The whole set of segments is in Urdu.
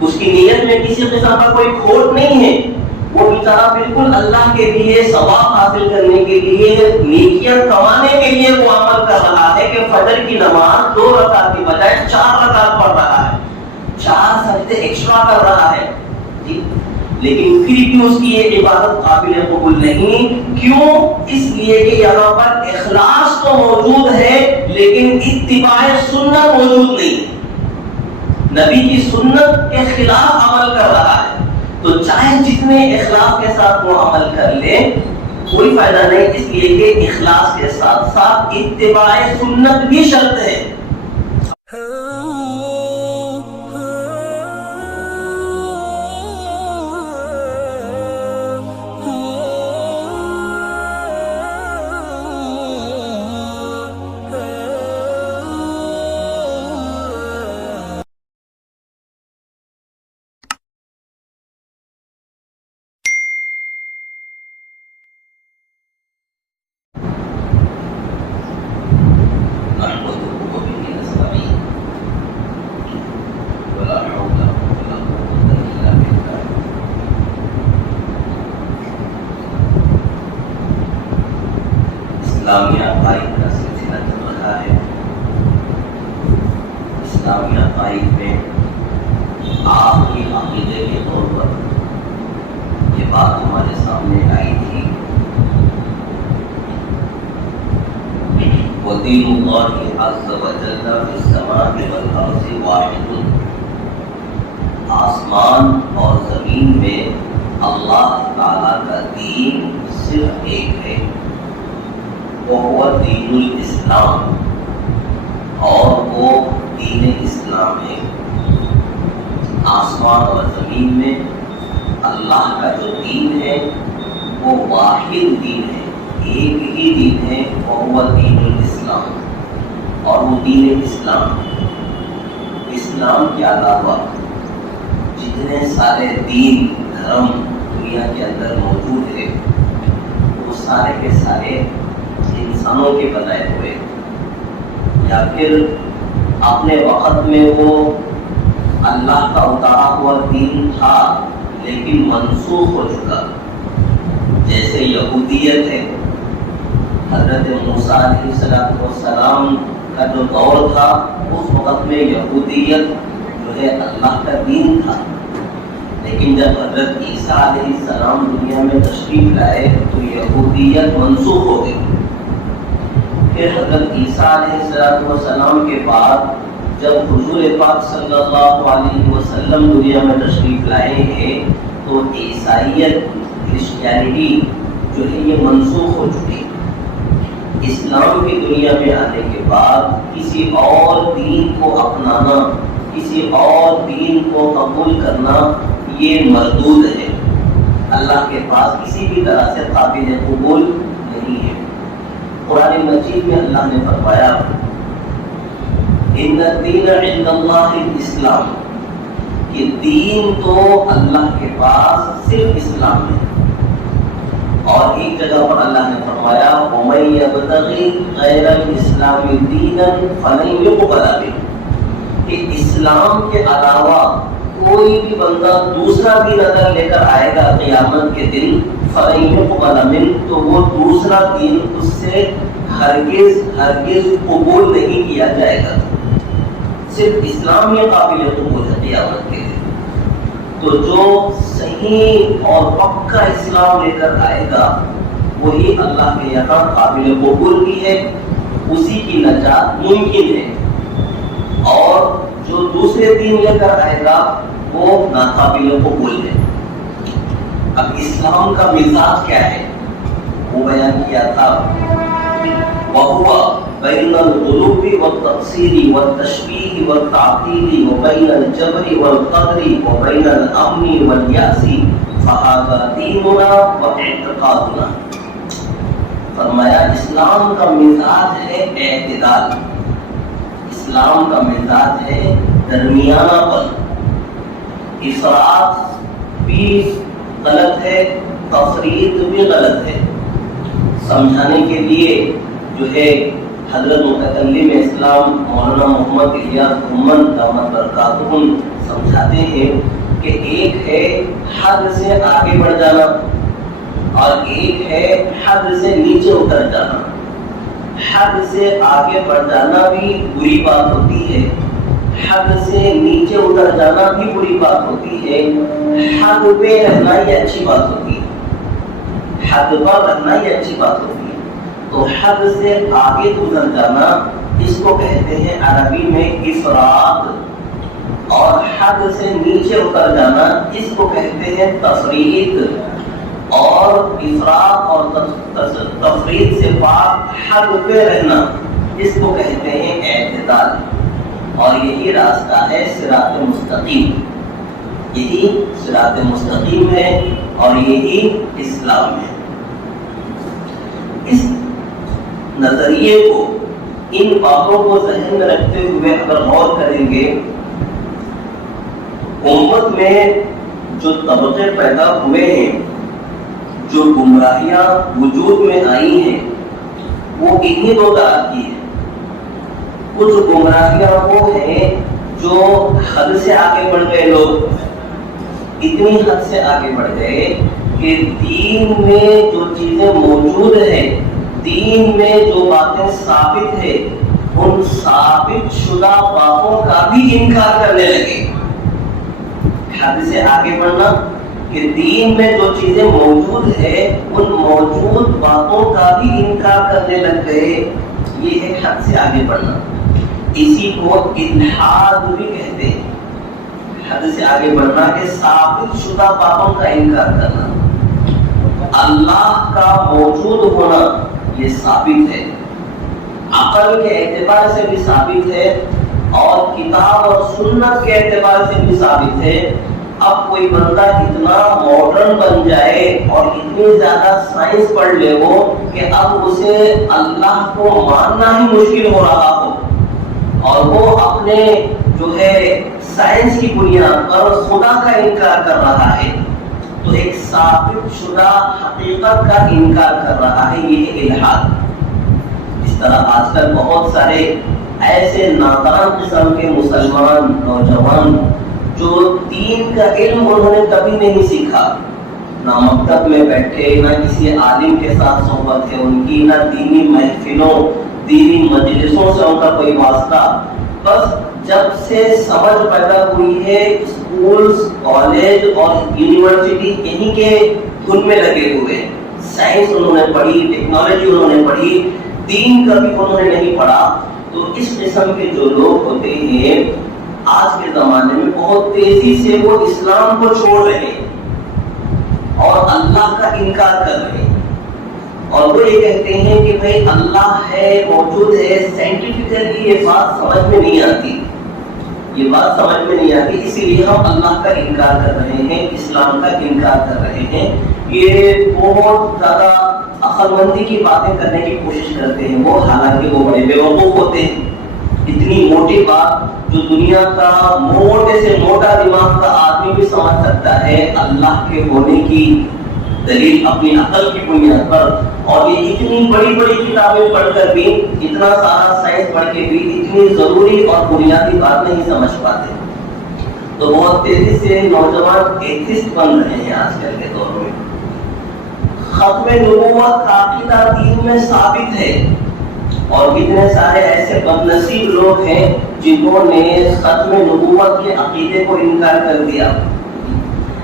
اس کی نیت میں کسی قسم کا کوئی کھوٹ نہیں ہے، وہ بیچارہ بالکل اللہ کے لیے ثواب حاصل کرنے کے لیے، نیکیاں کمانے کے لیے وہ عمل کر رہا ہے کہ فجر کی نماز 2 رکعت کی بجائے 4 رکعت پڑھ رہا ہے، 4 سجدے ایکسٹرا کر رہا ہے، لیکن پھر بھی اس کی یہ عبادت قابل قبول نہیں. کیوں؟ اس لیے کہ یہاں پر اخلاص تو موجود ہے لیکن اتباع سنت موجود نہیں، نبی کی سنت کے خلاف عمل کر رہا ہے. تو چاہے جتنے اخلاص کے ساتھ وہ عمل کر لے کوئی فائدہ نہیں، اس لیے کہ اخلاص کے ساتھ ساتھ اتباع سنت بھی شرط ہے. اسلامی عقائد کا سلسلہ چل رہا ہے. اسلامی عقائد میں آخری عقیدے کے طور پر یہ بات ہمارے سامنے آئی تھی، وَدِينُ اللَّهِ عَزَّ وَجَلَّ فِي السَّمَاءِ وَالْأَرْضِ وَاحِدٌ. آسمان اور زمین میں اللہ تعالیٰ کا دین صرف ایک ہے، وہ دین الاسلام، اور وہ دین اسلام ہے. آسمان اور زمین میں اللہ کا جو دین ہے وہ واحد دین ہے، ایک ہی دین ہے، وہ دین الاسلام، اور وہ دین اسلام. اسلام کے علاوہ جتنے سارے دین دھرم دنیا کے اندر موجود ہے وہ سارے کے سارے انسانوں کے بنائے ہوئے، یا پھر اپنے وقت میں وہ اللہ کا اتارا ہوا دین تھا لیکن منسوخ ہو چکا. جیسے یہودیت ہے، حضرت موسیٰ علیہ السلام کا جو دور تھا اس وقت میں یہودیت جو ہے اللہ کا دین تھا، لیکن جب حضرت عیسیٰ علیہ السلام دنیا میں تشریف لائے تو یہودیت منسوخ ہو گئی. پھر حضرت عیسیٰ علیہ السلام کے بعد جب حضور پاک صلی اللہ علیہ وسلم دنیا میں تشریف لائے ہیں تو عیسائیت، کرسچینٹی جو ہے یہ منسوخ ہو چکی. اسلام کی دنیا میں آنے کے بعد کسی اور دین کو اپنانا، کسی اور دین کو قبول کرنا یہ مردود ہے، اللہ کے پاس کسی بھی طرح سے قابل قبول نہیں ہے. قرآن مجید میں اللہ نے فرمایا ان الدین عند اللہ الاسلام، کہ دین تو اللہ کے پاس صرف اسلام ہے. اور ایک جگہ پر اللہ نے فرمایا وَمَن يَبْتَغِ غَيْرَ الْإِسْلَامِ دِينًا فَلَن يُقْبَلَ مِنْهُ، کہ اسلام کے علاوہ کوئی بھی بندہ دوسرا دین اگر لے کر آئے گا قیامت کے دن فَلَن يُقْبَلَ مِنْهُ، تو وہ دوسرا دین اس سے ہرگز قبول نہیں کیا جائے گا. صرف اسلام یہ قابل قبول ہے قیامت کے دن. تو جو صحیح اور پکا اسلام لے کر آئے گا وہی اللہ کے یہاں قابل قبول بھی ہے، اسی کی نجات ممکن ہے. اور جو دوسرے دین لے کر آئے گا وہ ناقابل قبول ہے. اب اسلام کا مزاج کیا ہے وہ بیان کیا تھا، وَهُوَ بَيْنَ الْغُلُوِّ وَالتَّقْصِيرِ وَالتَّشْبِيهِ وَالتَّعْطِيلِ وَبَيْنَ الْجَبْرِ وَالْقَدْرِ وَبَيْنَ الْأَمْنِ وَالْيَأْسِ فَهَذَا دِينُنَا وَاعْتِقَادُنَا. فرمایا اسلام کا مزاج ہے اعتدال، اسلام کا مزاج ہے درمیانہ پن. افراط بھی غلط ہے، تفریط بھی غلط ہے. سمجھانے کے لیے جو ہے حضرت متکلم اسلام مولانا محمد الیاس محمد دامت برکاتہم سمجھاتے ہیں کہ ایک ہے حد سے آگے بڑھ جانا اور ایک ہے حد سے نیچے اتر جانا. حد سے آگے بڑھ جانا بھی بری بات ہوتی ہے, حد سے نیچے اتر جانا بھی بری بات ہوتی ہے. حد پہ رہنا یہ اچھی بات ہوتی ہے, حد پر رہنا یہ اچھی بات ہوتی ہے. تو حد سے آگے گزر جانا اس کو کہتے ہیں عربی میں افراط, اور حد سے نیچے اتر جانا اس کو کہتے ہیں تفریط. اور افراط اور تفریط سے پاک حد پہ رہنا اس کو کہتے ہیں اعتدال. اور یہی راستہ ہے صراط مستقیم, یہی صراط مستقیم ہے اور یہی اسلام ہے. اس نظریے کو, ان باتوں کو ذہن میں رکھتے ہوئے اگر غور کریں گے, امت میں جو طبقے پیدا ہوئے ہیں, جو گمراہیاں وجود میں آئی ہیں, وہ انہی دو طرح کی ہیں. کچھ گمراہیاں وہ ہیں جو حد سے آگے بڑھ گئے, لوگ اتنی حد سے آگے بڑھ گئے کہ دین میں جو چیزیں موجود ہیں, دین میں جو باتیں ثابت ہیں, ان ثابت شدہ باتوں کا بھی انکار کرنے لگے. حد سے آگے بڑھنا کہ دین میں جو چیزیں موجود ہیں ان موجود باتوں کا بھی انکار کرنے لگ گئے, یہ ہے حد سے آگے بڑھنا. اسی کو الحاد بھی کہتے ہیں. حد سے آگے بڑھنا کہ ثابت شدہ باتوں کا انکار کرنا. اللہ کا موجود ہونا یہ ثابت ہے, عقل کے اعتبار سے بھی ثابت ہے اور کتاب اور سنت کے اعتبار سے بھی ثابت ہے. اب کوئی بندہ اتنا ماڈرن بن جائے اور اتنی زیادہ سائنس پڑھ لے وہ کہ اب اسے اللہ کو ماننا ہی مشکل ہو رہا ہو, اور وہ اپنے جو ہے سائنس کی بنیاد پر خدا کا انکار کر رہا ہے, تو ایک ثابت شدہ حقیقت کا انکار کر رہا ہے, یہ ہے الحاد. اس طرح آج کل بہت سارے ایسے نادان قسم کے مسلمان نوجوان جو دین کا علم انہوں نے کبھی نہیں سیکھا, نہ مکتب میں بیٹھے, نہ کسی عالم کے ساتھ صحبت ہے ان کی, نہ دینی محفلوں دینی مجلسوں سے ان کا کوئی واسطہ, بس جب سے سمجھ پیدا ہوئی ہے اسکولز, کالج اور یونیورسٹی یہیں کے دھن میں لگے ہوئے. سائنس انہوں نے پڑھی, ٹیکنالوجی انہوں نے پڑھی, دین کبھی انہوں نے نہیں پڑھا. تو اس قسم کے جو لوگ ہوتے ہیں آج کے زمانے میں بہت تیزی سے وہ اسلام کو چھوڑ رہے ہیں اور اللہ کا انکار کر رہے ہیں, اور وہ یہ کہتے ہیں کہ بھئی اللہ ہے, موجود ہے. سائنٹیفکلی یہ بات سمجھ میں نہیں آتی, یہ بات سمجھ میں نہیں آتی, اسی لیے ہم اللہ کا انکار کر رہے ہیں, اسلام کا انکار کر رہے ہیں. یہ بہت زیادہ عقل مندی کی باتیں کرنے کی کوشش کرتے ہیں وہ, حالانکہ وہ بڑے بیوقوف ہوتے ہیں. اتنی موٹی بات جو دنیا کا موٹے سے موٹا دماغ کا آدمی بھی سمجھ سکتا ہے, اللہ کے ہونے کی دلیل اپنی عقل کی بنیاد پر, اور یہ اتنی بڑی بڑی کتابیں پڑھ کر بھی, اتنا سارا سائنس پڑھ کے بھی اتنی ضروری اور بنیادی بات نہیں سمجھ پاتے. تو بہت تیزی سے نوجوان ایتھسٹ بن رہے ہیں آج کل کے دور میں. ختم نبوت کا عقیدہ دین میں ثابت ہے, اور کتنے سارے ایسے بد نصیب لوگ ہیں جنہوں نے ختم نبوت کے عقیدے کو انکار کر دیا.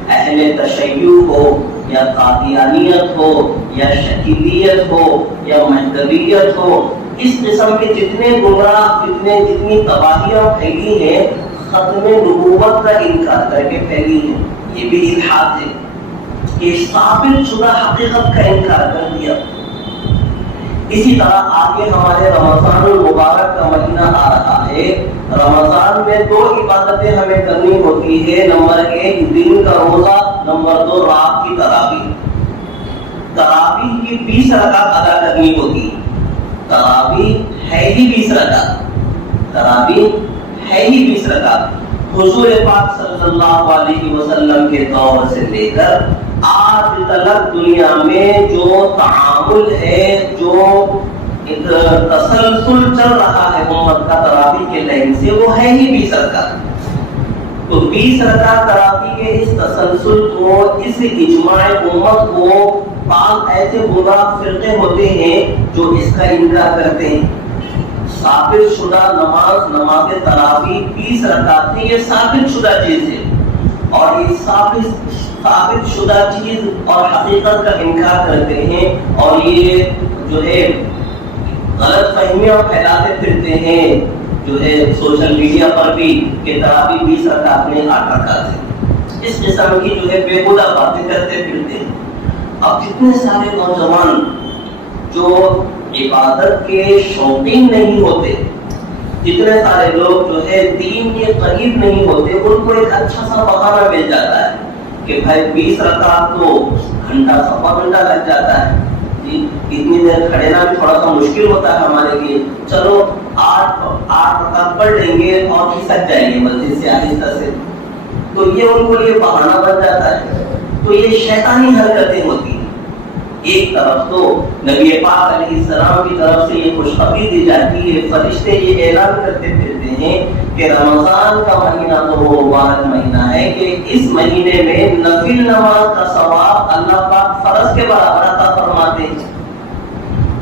اہل تشیع ہو یا قادیانیت ہو یا شکیلیت ہو یا مہدویت ہو, اس قسم کے جتنے گمراہ, جتنی تباہیاں پھیلی ہیں ختم نبوت کا انکار کر کے پھیلی ہیں, یہ بھی الحاد ہے. یہ ثابت شدہ حقیقت کا انکار کر دیا. اسی طرح آگے ہمارے رمضان المبارک کا مہینہ آ رہا ہے. رمضان میں 2 عبادتیں ہمیں کرنی ہوتی ہے. نمبر 1 دن کا روزہ, نمبر 2 رات کی تراویح. تراویح کی 20 رکعت ادا کرنی ہوتی. تراویح ہے ہی 20 رکعت, تراویح ہے ہی 20 رکعت. حضور پاک صلی اللہ علیہ وسلم کے دور سے لے کر آج تک دنیا میں جو تعامل ہے, جو ایک تسلسل چل رہا ہے امت کا تراویح کے لائن سے, وہ ہے ہی 20 رکعت. تو 20 رکعت تراویح کے اس تسلسل کو، اس اجماع امت کو، بعض ایسے گمراہ فرقے ہوتے ہیں جو اس کا انکار کرتے ہیں۔ ثابت شدہ نماز تراویح 20 رکعت ہے، یہ ثابت شدہ چیز ہے، اور یہ ثابت شدہ چیز اور حقیقت کا انکار کرتے ہیں، اور یہ جو ہے غلط فہمیاں پھیلاتے پھرتے ہیں جو ہے سوشل میڈیا پر بھی، کہ تراویح 20 رکعت میں 8 رکعت ہے۔ اس قسم کی جو ہے بےہودہ باتیں کرتے پھرتے ہیں۔ اب جتنے سارے نوجوان جو عبادت کے شوقین نہیں ہوتے، جتنے سارے لوگ جو ہے دین کے قریب نہیں ہوتے، ان کو ایک اچھا سا بہانہ مل جاتا ہے کہ بھائی 20 رکعت تو گھنٹہ سوا گھنٹہ لگ جاتا ہے، اتنی دیر کھڑے رہنا بھی تھوڑا سا مشکل ہوتا ہے ہمارے لیے، چلو 8 رکعت پڑھ لیں گے اور کھسک جائیں گے مسجد سے آہستہ سے۔ تو یہ ان کو یہ بہانہ بن جاتا ہے۔ تو یہ شیطانی حرکتیں ہوتی ہیں۔ ایک طرف تو نبی پاک علیہ السلام کی طرف سے یہ خوشخبری دی جاتی ہے، فرشتے یہ اعلان کرتے پھرتے ہیں کہ رمضان کا مہینہ تو وہ مبارک مہینہ ہے کہ اس مہینے میں نفل نماز کا ثواب اللہ پاک فرض کے برابر عطا فرماتے ہیں۔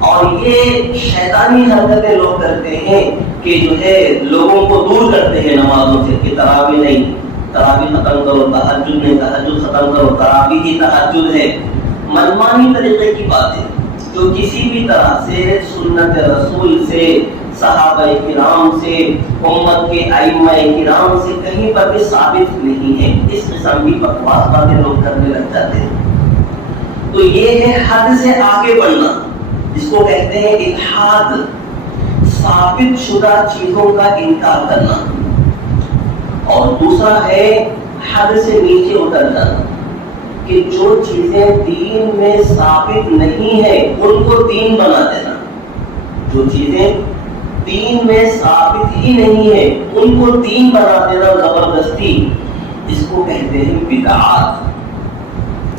اور یہ شیطانی حرکتیں لوگ کرتے ہیں کہ جو ہے لوگوں کو دور کرتے ہیں نمازوں سے، کہ تراویح نہیں، تراویح ختم کرو، تہجد نہیں، تہجد ختم کرو، تراویح ہی تہجد ہے۔ منمانی طریقے کی باتیں جو کسی بھی طرح سے سنت رسول سے، صحابہ کرام سے، امت کے ائمہ کرام سے کہیں پر بھی ثابت نہیں ہے، اس قسم کی بکواس باتیں لوگ کرنے لگ جاتے ہیں۔ تو یہ ہے حد سے آگے بڑھنا، اس کو کہتے ہیں الحاد، ثابت شدہ چیزوں کا انکار کرنا۔ اور دوسرا ہے حد سے نیچے اتر جانا، کہ جو چیزیں دین میں ثابت نہیں ہیں ان کو دین بنا دینا، جو چیزیں دین میں ثابت ہی نہیں ہے ان کو دین بنا دینا زبردستی، اس کو کہتے ہیں بدعات۔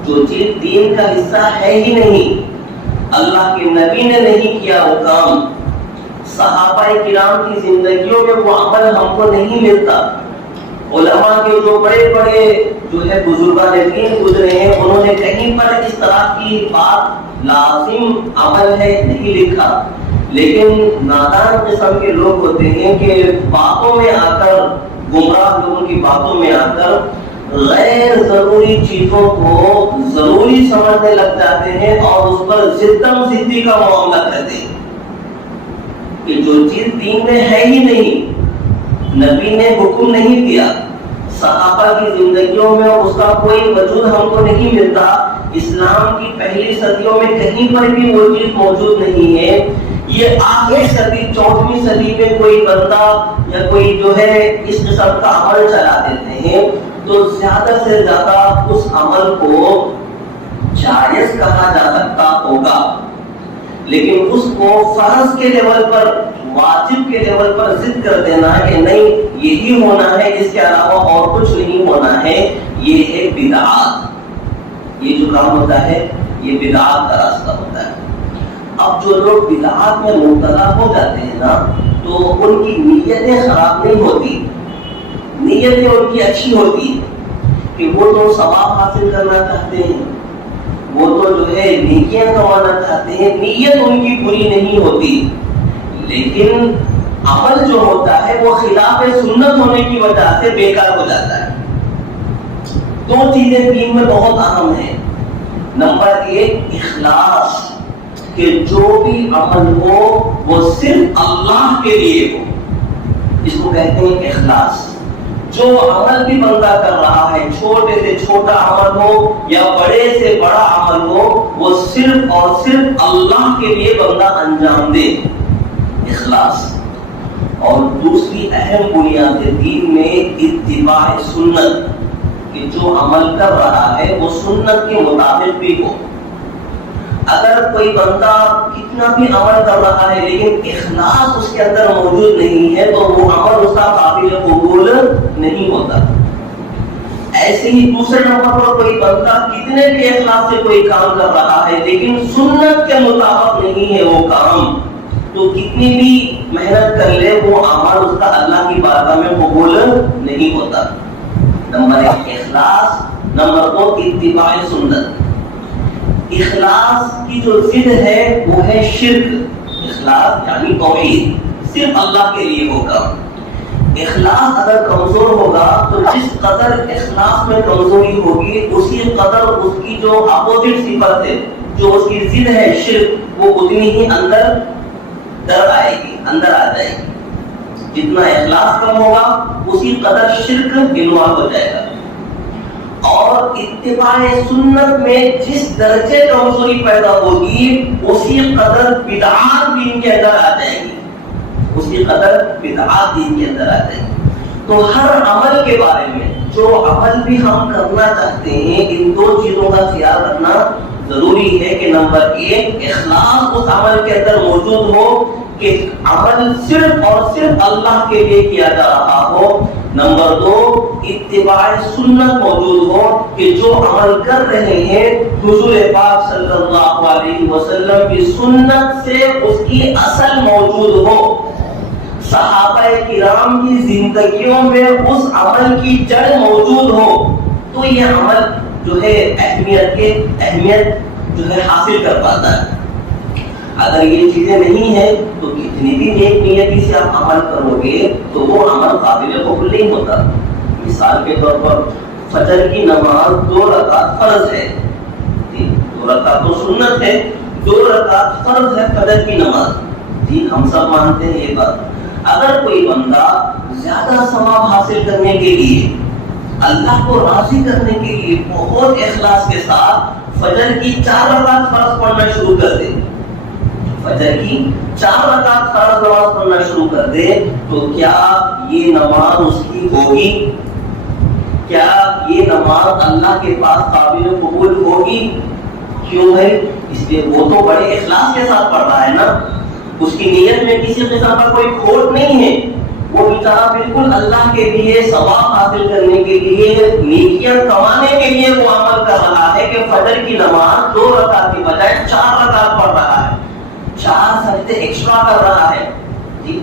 جو چیز دین کا حصہ ہے ہی نہیں، اللہ کے نبی نے نہیں کیا وہ کام، صحابہ کرام کی زندگیوں میں وہ عمل ہم کو نہیں ملتا، علماء کے جو بڑے بڑے جو ہے بزرگان دین گزرے ہیں انہوں نے کہیں پر اس طرح کی بات لازم عمل ہے نہیں لکھا، لیکن نادان قسم کے لوگ ہوتے ہیں کہ باتوں میں آ کر، گمراہ لوگوں کی باتوں میں آ کر غیر ضروری چیزوں کو ضروری سمجھنے لگ جاتے ہیں اور اس پر ضدم ضدی کا معاملہ کرتے ہیں، کہ جو چیز دین میں ہے ہی نہیں، نبی نے حکم نہیں دیا، صحابہ کی زندگیوں میں اس کا کوئی وجود ہم کو نہیں ملتا، اسلام کی پہلی صدیوں میں کہیں پر بھی وہ چیز موجود نہیں ہے، یہ آخری صدی 14ویں صدی میں کوئی بندہ یا کوئی جو ہے اس قسم کا عمل چلا دیتے ہیں تو زیادہ سے زیادہ اس عمل کو جائز کہا جا سکتا ہوگا، لیکن اس کو فرض کے لیول پر، واجب کے لیول پر ضد کر دینا کہ نہیں یہی ہونا ہے، اس کے علاوہ اور کچھ نہیں ہونا ہے، یہ ہے بدعات۔ یہ جو کام ہوتا ہے یہ بدعات کا راستہ ہوتا ہے۔ اب جو لوگ بدعات میں مبتلا ہو جاتے ہیں نا، تو ان کی نیتیں خراب نہیں ہوتی، نیتیں ان کی اچھی ہوتی ہیں کہ وہ تو ثواب حاصل کرنا چاہتے ہیں، وہ تو جو ہے نیکیاں کمانا چاہتے ہیں، نیت ان کی بری نہیں ہوتی، لیکن عمل جو ہوتا ہے وہ خلاف سنت ہونے کی وجہ سے بیکار ہو جاتا ہے۔ دو چیزیں دین میں بہت اہم ہیں۔ نمبر 1 اخلاص، کہ جو بھی عمل ہو وہ صرف اللہ کے لیے ہو، اس کو کہتے ہیں اخلاص۔ جو عمل بھی بندہ کر رہا ہے، چھوٹے سے چھوٹا عمل ہو یا بڑے سے بڑا عمل ہو، وہ صرف اور صرف اللہ کے لیے بندہ انجام دے، اخلاص۔ اور دوسری اہم بنیاد دین میں اتباع سنت، کہ جو عمل کر رہا ہے وہ سنت کے مطابق بھی ہو۔ اگر کوئی بندہ کتنا بھی عمل کر رہا ہے لیکن اخلاص اس کے اندر موجود نہیں ہے تو وہ عمل اس کا قابل قبول نہیں ہوتا۔ ایسے ہی دوسرے نمبر پر کوئی بندہ کتنے بھی اخلاص سے کوئی کام کر رہا ہے لیکن سنت کے مطابق نہیں ہے وہ کام، تو کتنی بھی محنت کر لے وہ عمل اس کا اللہ کی بارگاہ میں قبول نہیں ہوتا۔ نمبر 1 اخلاص، نمبر 2 اتباع سنت۔ اخلاص کی جو ضد ہے وہ ہے شرک۔ اخلاص یعنی توحید، صرف اللہ کے لیے ہوگا۔ اخلاص اگر کمزور ہوگا تو جس قدر اخلاص میں کمزوری ہوگی اسی قدر اس کی جو اپوزٹ صفت ہے، جو اس کی ضد ہے شرک، وہ اتنی ہی اندر در آئے گی، اندر آ جائے گی۔ جتنا اخلاص کم ہوگا اسی قدر شرک انوالو ہو جائے گا۔ اور اتباع سنت میں جس درجے کمزوری پیدا ہوگی اسی قدر بدعات دین کے اندر آ جائے گی، اسی قدر بدعات دین کے اندر آ جائے گی۔ تو ہر عمل کے بارے میں، جو عمل بھی ہم کرنا چاہتے ہیں، ان 2 چیزوں کا خیال رکھنا ضروری ہے کہ نمبر 1 اخلاص اس عمل کے اندر موجود ہو کہ عمل صرف اور صرف اللہ کے لیے کیا جا رہا ہو۔ نمبر 2 اتباع سنت موجود ہو کہ جو عمل کر رہے ہیں حضور پاک صلی اللہ علیہ وسلم کی سنت سے اس کی اصل موجود ہو، صحابہ کرام کی زندگیوں میں اس عمل کی جڑ موجود ہو، تو یہ عمل جو ہے اہمیت جو ہے حاصل کر پاتا ہے۔ اگر یہ چیزیں نہیں ہیں تو کتنی بھی نیک نیتی سے آپ عمل کرو گے تو وہ عمل قابل قبول نہیں ہوتا۔ مثال کے طور پر فجر کی نماز 2 رکعت فرض ہے، 2 رکعت تو سنت ہے، 2 رکعت فرض ہے فجر کی نماز، جی ہم سب مانتے ہیں یہ بات۔ اگر کوئی بندہ زیادہ ثواب حاصل کرنے کے لیے، اللہ کو راضی کرنے کے لیے بہت اخلاص کے ساتھ فجر کی 4 رکعت فرض پڑھنا شروع کر دے، فجر کی 4 رکعت فرض نماز پڑھنا شروع کر دے، تو کیا یہ نماز اس کی ہوگی؟ کیا یہ نماز اللہ کے پاس قابل قبول ہوگی؟ کیوں ہے؟ اس لیے وہ تو بڑے اخلاص کے ساتھ پڑھ رہا ہے نا، اس کی نیت میں کسی قسم کا کوئی کھوٹ نہیں ہے، وہ بیچارہ بالکل اللہ کے لیے ثواب حاصل کرنے کے لیے، نیکیاں کمانے کے لیے وہ عمل کر رہا ہے کہ فجر کی نماز 2 رکعت کی بجائے 4 رکعت پڑھ رہا ہے، 4 سجدے ایکسٹرا کر رہا ہے، جی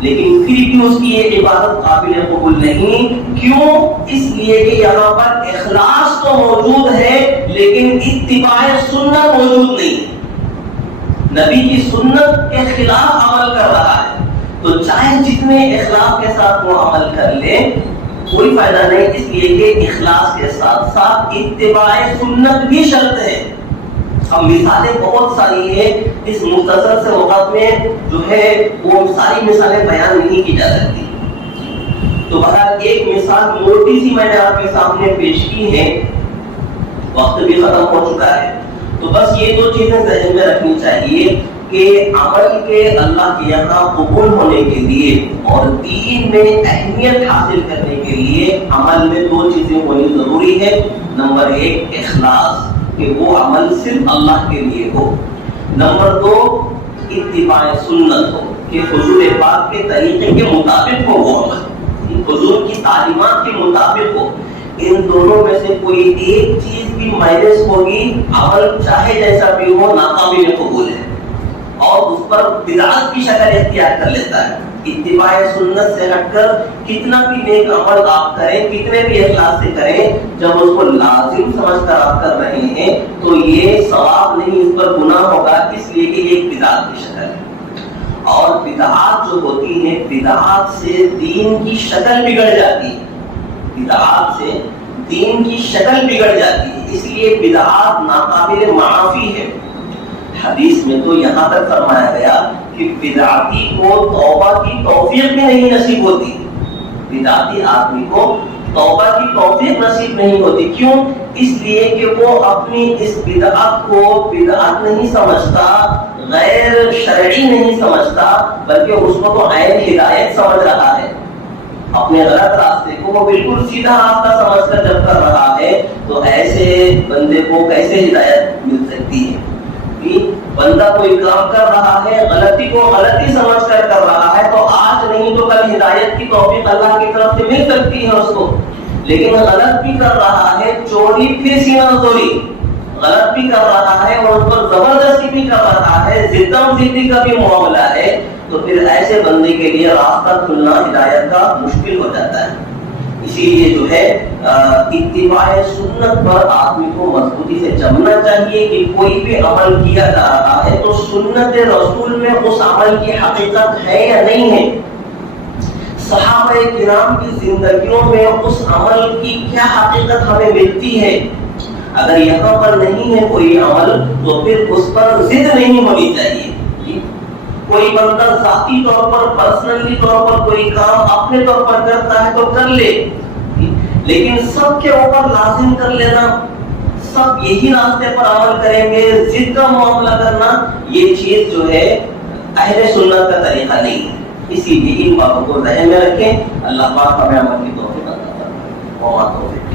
لیکن پھر بھی اس کی یہ عبادت قابل قبول نہیں۔ کیوں؟ اس لیے کہ یہاں پر اخلاص تو موجود ہے لیکن اتباع سنت موجود نہیں، نبی کی سنت کے خلاف عمل کر رہا ہے۔ تو چاہے جتنے اخلاص کے ساتھ وہ عمل کر لے کوئی فائدہ نہیں، اس لیے کہ اخلاص کے ساتھ ساتھ اتباع سنت بھی شرط ہے۔ اب مثالیں بہت ساری ہیں، اس مختصر سے وقت میں جو ہے وہ ساری مثالیں بیان نہیں کی جا سکتی، تو بہرحال ایک مثال موٹی سی میں نے آپ کے سامنے پیش کی ہے، وقت بھی ختم ہو چکا ہے۔ تو بس یہ 2 چیزیں ذہن میں رکھنی چاہیے کہ عمل کے اللہ کے یہاں قبول ہونے کے لیے اور دین میں اہمیت حاصل کرنے کے لیے عمل میں 2 چیزیں ہونی ضروری ہے۔ نمبر 1 اخلاص کہ وہ عمل صرف اللہ کے لیے ہو، نمبر 2 اتباع سنت ہو کہ حضور پاک کے طریقے کے مطابق ہو وہ عمل، حضور کی تعلیمات کے مطابق ہو۔ ان دونوں میں سے کوئی ایک چیز بھی مائنس ہوگی، عمل چاہے جیسا بھی ہو ناقابل قبول ہے اور اس پر بدعت کی شکل اختیار کر لیتا ہے۔ اتباع سنت سے ہٹ کر کتنا بھی نیک عمل آپ کریں، کتنے بھی اخلاص سے کریں، جب اس کو لازم سمجھ کر آپ کر رہے ہیں تو یہ ثواب نہیں، اس پر گناہ ہوگا، اس لیے کہ یہ ایک بدعت کی شکل ہے۔ اور بدعات جو ہوتی ہیں، بدعات سے دین کی شکل بگڑ جاتی ہے، بدعات سے دین کی شکل بگڑ جاتی ہے، اس لیے بدعات ناقابل معافی ہے۔ حدیث میں تو یہاں تک فرمایا گیا کہ بدعتی کو توبہ کی توفیق بھی نہیں نصیب ہوتی، بدعتی آدمی کو توبہ کی توفیق نصیب نہیں ہوتی۔ کیوں؟ اس لیے کہ وہ اپنی اس بدعت کو بدعت نہیں سمجھتا، غیر شرعی نہیں سمجھتا، بلکہ اس کو تو عین ہدایت سمجھ رہا ہے، اپنے غلط راستے کو وہ بالکل سیدھا راستہ سمجھ کر جب کر رہا ہے تو ایسے بندے کو کیسے ہدایت مل سکتی ہے؟ بندہ کوئی کام کر رہا ہے، غلطی کو غلطی سمجھ کر رہا ہے، تو آج نہیں تو کل ہدایت کی توفیق اللہ کی طرف سے مل سکتی ہے اس کو، لیکن غلط بھی کر رہا ہے، چوری پھر سینہ زوری، غلط بھی کر رہا ہے اور اس پر زبردستی بھی کر رہا ہے، ضدم ضدی کا بھی معاملہ ہے، تو پھر ایسے بندے کے لیے راستہ کھلنا ہدایت کا مشکل ہو جاتا ہے۔ اسی لیے جو ہے اتباع سنت پر آدمی کو مضبوطی سے جمنا چاہیے کہ کوئی بھی عمل کیا جا رہا ہے تو سنت رسول میں اس عمل کی حقیقت ہے یا نہیں ہے، صحابہ کرام کی زندگیوں میں اس عمل کی کیا حقیقت ہمیں ملتی ہے۔ اگر یہاں پر نہیں ہے کوئی عمل تو پھر اس پر ضد نہیں ہونی چاہیے۔ کوئی بندہ ذاتی طور پر پرسنلی طور پر کوئی کام اپنے طور پر کرتا ہے تو کر لے، لیکن سب کے اوپر لازم کر لینا، سب یہی راستے پر عمل کریں گے، ضد کا معاملہ کرنا، یہ چیز جو ہے اہل سنت کا طریقہ نہیں ہے۔ اسی لیے ان باتوں کو ذہن میں رکھیں۔ اللہ پاک ہمیں عمل کی توفیق عطا فرمائے۔